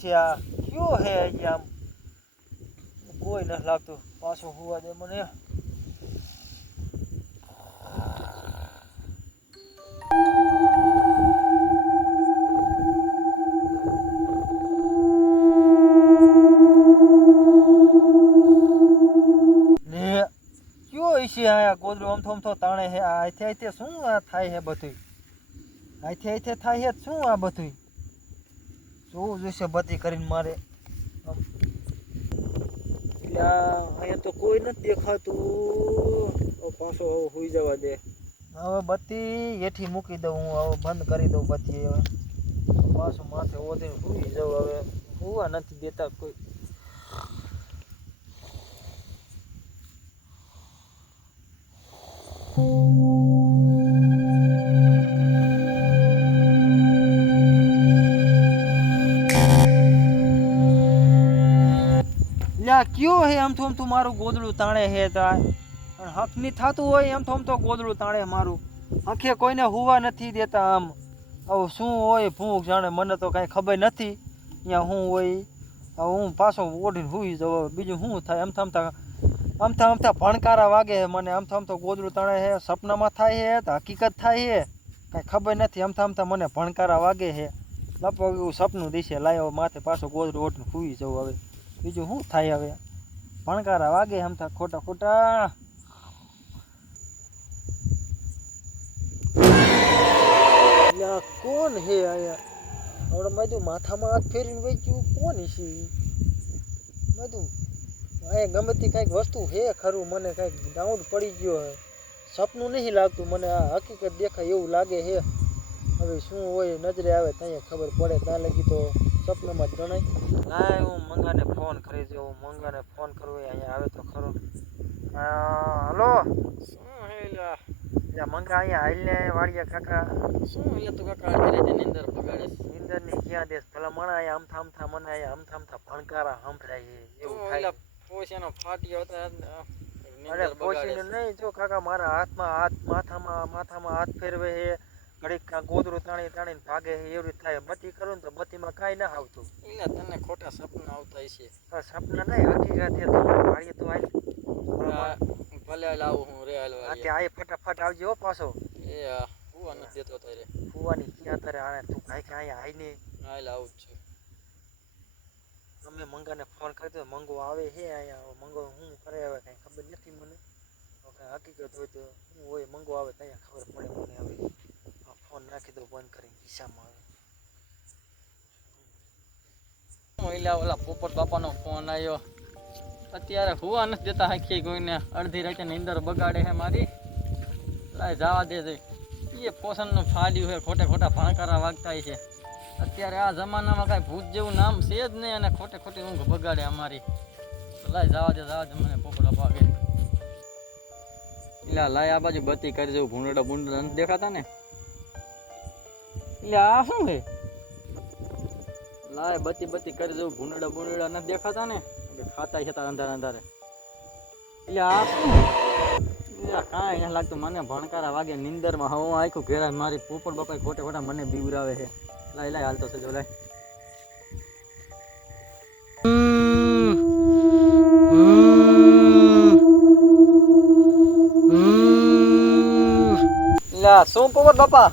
હશે આ કયો હે હજી આમ કોઈ નથી લાગતું પાછું હોવા દે મને ને કયો હશે આ ગોદડું આમથો તાણે હે આ આથે શું આ થાય હે બધું આથે થાય હે શું આ બધું જોવું જોઈશે બધી કરીને મારે અહીંયા તો કોઈ નથી દેખાતું પાછો હવે સુઈ જવા દે હવે બત્તી હેઠી મૂકી દઉં હું હવે બંધ કરી દઉં બત્તી હવે પાછું માથે ઓઢીને સુઈ જાઉં હવે સુવા નથી દેતા કોઈ કયો હે આમ તો મારું ગોદડું તાણે હે તા હક ની થતું હોય એમ તો ગોદડું તાણે મારું આખે કોઈને હુવા નથી દેતા આમ હવે શું હોય ભૂખ જાણે મને તો કાંઈ ખબર નથી અહીંયા શું હોય હવે હું પાછો ઓઢીને સુઈ જાઉં બીજું શું થાય આમથા ભણકારા વાગે મને આમ તો ગોદડું તાણે હે સપનામાં થાય હે તો હકીકત થાય હે કાંઈ ખબર નથી આમથા મને ભણકારા વાગે હે લપવું એવું સપનું દિશે લાયો માથે પાછો ગોદડું ઓઢીને સુઈ જાઉં હવે બીજું શું થાય હવે ભણકારા વાગે આમથા ખોટા કોણ હે આયા હવે બધું માથામાં હાથ ફેરીને વેચ્યું કોણ છે બધું અહીંયા ગમે તે કંઈક વસ્તુ હે ખરું મને કંઈક ડાઉટ પડી ગયો હે સપનું નહીં લાગતું મને આ હકીકત દેખાય એવું લાગે હે હવે શું હોય નજરે આવે ત્યાં ખબર પડે ત્યાં લગી તો સપનામાં જ ગણાય લાય હું મંગાને ફોન કરી દઉં મંગાને ફોન કરવો અહીંયા આવે તો ખરો હલો શું હે લા મંગા અહીંયા હાલને વાળિયા કાકા શું એટલે તું કાકા અત્યારે નિંદર બગાડે નિંદર ની ક્યાં દેશ ભલા મણા અહીંયા આમથા મને અહીંયા આમથા ભણકારા સંભળાય એવું થાય પોશીનો ફાટ્યો હતા અરે પોશીનો નહીં જો કાકા મારા હાથમાં માથામાં હાથ ફેરવે હે ઘડીક ગોદડું તાણીને ભાગે એવી રીતે થાય બત્તી કરું ને તો બત્તીમાં કાંઈ ના આવતું એટલે તને ખોટા સપના આવતા છે સપના નહીં હકીકત છે તો વાળીએ તો આવી ભલે લાવું હું રે હાલવા આ ફટાફટ આવજે હો પાછો એ ફુવા નથી દેતો તારે ફુવાની ક્યાં તારે આને તું કાંઈક અહીંયા આવીને હાલ આવું જ છું તમે મંગાને ફોન કરી દો મંગો આવે હે અહીંયા મંગો શું કરે હવે કાંઈ ખબર નથી મને હકીકત હોય તો શું હોય મંગો આવે ત્યાં ખબર પડે મને હવે ફોન નાખી દો બંધ કરીને ખિસ્સામાં આવે ઓલા ઓલા પોપટ બાપાનો ફોન આવ્યો અત્યારે હુવા નથી દેતા હાખી કોઈને અડધી રાતે નીંદર બગાડે છે મારી લાય જવા દે એ પોષણનું ફાડ્યું છે ખોટે ખોટા ભણકારા વાગતા છે અત્યારે આ જમાનામાં કાંઈ ભૂત જેવું નામ છે જ નહીં અને ખોટી ઊંઘ બગાડે અમારી લાય જવા દે મને પોપટ વાગે એટલે લાય આ બાજુ બત્તી કરી જવું ભૂંડડા નથી દેખાતા ને એટલે આ શું હે લાય બત્તી કરી જવું ભૂંડડા નથી દેખાતા ને ખાતા છે તારા અંધારે એટલે આ શું કાંઈ અહીંયા લાગતું મને ભણકારા વાગે નિંદરમાં હું આખું ઘેરા મારી પોપટ બાપા ખોટે ખોટા મને બીવરાવે છે લાય હાલતો છે જો લાય શું પોપટ બાપા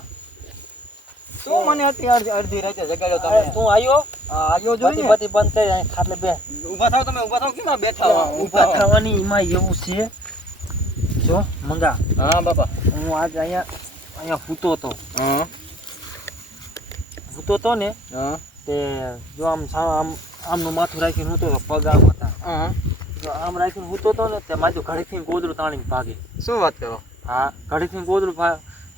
શું મને અત્યારે અડધી રાતે જગાડ્યો તમે તું આવ્યો જોઈએ બધી બંધ કરી અહીં ખાટલે બે ઊભા થાવ કેમ બેઠા ઊભા થવાની એમાં એવું છે જો મંગા હા બાપા હું આજ અહીંયા સૂતો તો ને તે જો આમનું માથું રાખીને સૂતો તો પગ આમ હતા જો આમ રાખીને સૂતો તો ને તે મારું ઘડીથી ગોદડું તાણીને ભાગે શું વાત કરો હા ઘડીથી ગોદડું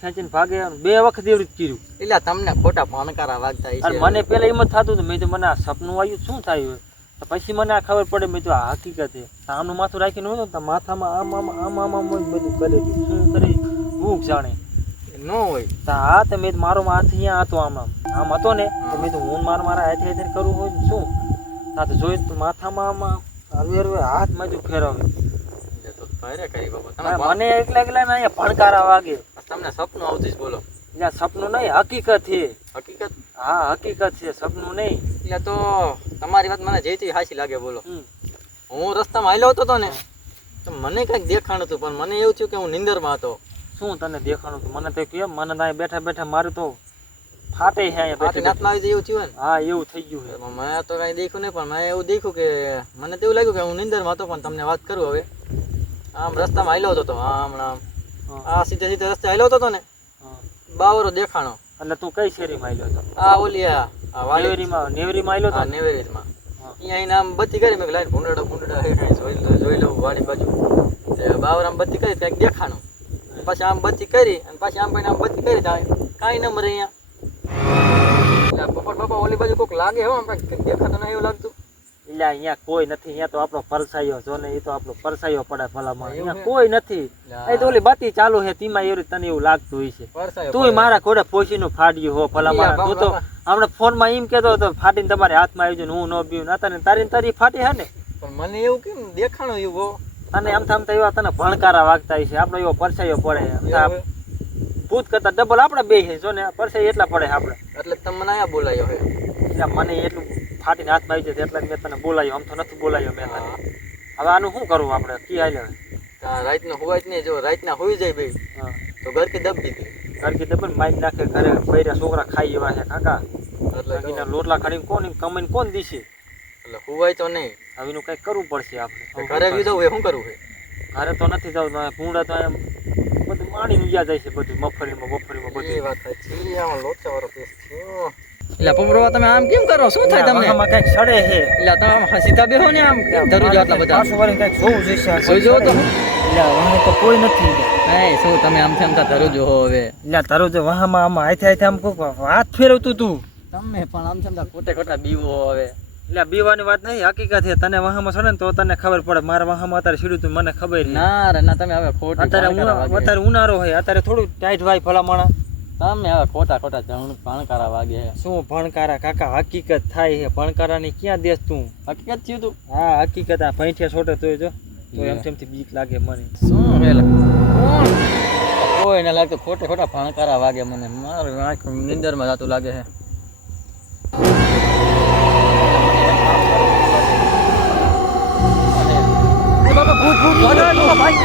ખેંચીને ભાગે 2 વખત એવી રીતે કર્યું એટલે તમને ખોટા ભણકારા વાગતા છે મને પેલા એમ જ થતું હતું મેં તો મને આ સપનું આવ્યું શું થયું પછી મને આ ખબર પડે મેં તો આ હકીકત છે આમનું માથું રાખીને હોય તો માથામાં આમ બધું કરે શું કરે ભૂખ જાણે ન હોય તો હા તો મેં મારો હાથ અહીંયા હતો આમ હતો ને તો મેં તો હું મારા હાથે કરવું હોય શું હા તો જોઈ તો માથામાં આમ હરવે હાથ માજુ ફેરવે મને એકલા ને અહીંયા ભણકારા વાગે તમને સપનું આવતું બોલો સપનું નહીં હકીકત છે હકીકત હા હકીકત છે સપનું નહીં એટલે તો તમારી વાત મને જેથી હાચી લાગે બોલો. હું રસ્તામાં હાલ્યો હતો ને તો મને કંઈક દેખાણ હતું, પણ મને એવું થયું કે હું નિંદરમાં હતો. શું તને દેખાણું હતું? મને તો કેમ, મને તો બેઠા બેઠા મારું તો ફાટે છે અહીંયા હાથી બેઠા. નાથમાં આવી જાય એવું થયું ને. હા એવું થઈ ગયું છે. મેં તો કાંઈ દેખ્યું નહીં, પણ મેં એવું દેખ્યું કે મને તો એવું લાગ્યું કે હું નિંદરમાં હતો. પણ તમને વાત કરું હવે, આમ રસ્તામાં હાલ્યો હતો તો હમણાં આ સીધે સીધે રસ્તે હાલ્યો હતો ને, બાવરો દેખાણો. એટલે તું કઈ શેરીમાં આવ્યો હતો? આ ઓલી આ નેવરીમાં આવ્યો હતો? નેવેરીમાં. અહીંયા એને આમ બત્તી કરી, મેં લાઈન ભૂંડડા જોઈ લઉં વાડી બાજુ. બાવરામ બત્તી કરી કંઈક દેખાણો, પછી આમ બત્તી કરી અને પછી આમ આમ બત્તી કરી કાંઈ નંબર અહીંયા. એટલે પપ્પા બાપા ઓલી બાજુ કોઈક લાગે હો, આમ કંઈક દેખાતો નહીં એવું લાગતું. એટલે અહીંયા કોઈ નથી, અહીંયા તો આપણો પરસાયો જો ને, એ તો આપણો પરસાયો પડે ભલામાં. અહીંયા કોઈ નથી. એ તો ઓલી બાતી ચાલુ છે તેમાં એવું તને એવું લાગતું હોય છે. તું મારા ઘોડે પોસીનું ફાડ્યું હો ભલામાં. તું તો હમણાં ફોનમાં એમ કહેતો હતો ફાટીને તમારે હાથમાં આવી જાય, હું ન બીવું નતા તારી ફાટી હે ને. પણ મને એવું કેમ દેખાણું એવું? અને આમ થતા એવા તને ભણકારા વાગતા છે, આપણો એવો પરસાયો પડે. ભૂત કરતા ડબલ આપણે બે છે જો ને, પરસાયો એટલા પડે આપણે. એટલે તમે મને અહીંયા બોલાયો હે. એટલે મને એટલું ફાટીને હાથમાં આવી જાય એટલે મેં તને બોલાયો, આમ તો નથી બોલાયો મેં તને. હવે આનું શું કરવું આપણે? કી હાલે રાતનો હોવાય જ નહીં. જો રાતના હોઈ જાય ભાઈ તો ઘરકી દબ દીધી. ઘરકી દબન માઇક નાખે ઘરે બૈરા છોકરા ખાઈ એવા છે કાકા. એટલે લોટલા ખાડીને કોણ કમાઈને કોણ દીશે? એટલે હોવાય તો નહીં. હવે એનું કંઈક કરવું પડશે આપણે. ઘરે બી જવું એ શું કરવું છે? ઘરે તો નથી જવું, ભૂંડા તો એમ બધું માણી ઉજા જાય છે, બધું મફળીમાં બધું. એ વાત સાચી. આમાં લોચા વાળો કેસ થયો. એટલે પમરવા તમે આમ કેમ કરો? શું થાય તમને? આમાં કંઈક સડે છે. એટલે તમે આમ સીધા બેહો ને, આમ ધરું જો આટલા બધા. પાછું વળી કંઈક જોવું જોઈશે. જોઈ જો તો. એટલે વાહ તો કોઈ નથી. એ શું તમે આમ તેમ ધરું જો હવે? એટલે તારું જો વાહમાં આમાં હાથે આમ કોક હાથ ફેરવતું તું. તમે પણ આમ તેમ ખોટે ખોટા બીવો હવે. એટલે બીવાની વાત નહીં, હકીકત છે. તને વાહમાં સડે ને તો તને ખબર પડે. મારા વાહમાં અત્યારે સીડ્યું તું મને ખબર નહીં. ના રે ના, તમે હવે ખોટું. અત્યારે ઉનાળો હોય, અત્યારે થોડું ટાઈટ વાય ભલામણા. તમે હવે ખોટા ખોટા ભણકારા વાગે. શું ભણકારા કાકા? હકીકત થાય છે. ભણકારાની ક્યાં દેશ તું? હકીકત થયું તું. હા હકીકત. આ ભૈઠિયા છોટે તોય જો તો એમ તેમથી બીક લાગે મને. શું વેલા કોઈ ના લાગતું, ખોટે ખોટા ભણકારા વાગે મને. મારું આંખ નિંદરમાં જતું લાગે છે. બાબા ભૂત ભૂત ભાઈ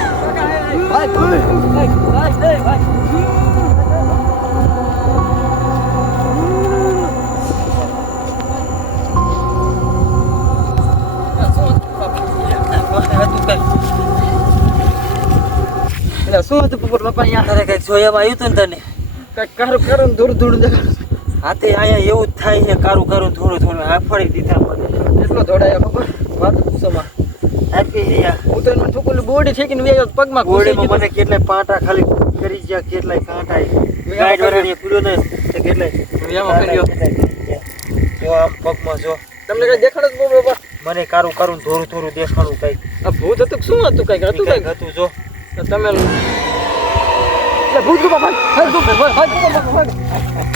શું હતું પપ્પા બાપા? અહીંયા તારે કઈક જોયામાં આવ્યું તું ને તને? કઈક કારું કારું દૂર દૂર હાથે અહીંયા એવું જ થાય છે, કારું કારું થોડું થોડું આ ફળી દીધા મને. કેટલો દોડાયા ખબર? વાત પૂછોમાં આપી રહ્યા. હું તો એમાં ઠોકલું બોડી ઠેકીને વેયો પગમાં ગોળીમાં મને કેટલાય પાટા ખાલી કરી ગયા, કેટલાય કાંટા ગાઈડ વરાણી પૂરો ને તો કેટલાય વેમાં કર્યો. જો આમ પગમાં જો તમને કઈ દેખાડો જ બોલ બાપા? મને કારું કારું થોડું થોડું દેખાડું કઈ. આ ભૂત હતું કે શું હતું? કઈક હતું કઈક હતું જો. તમે ભૂત બાપા ભાઈ ભાઈ ભાઈ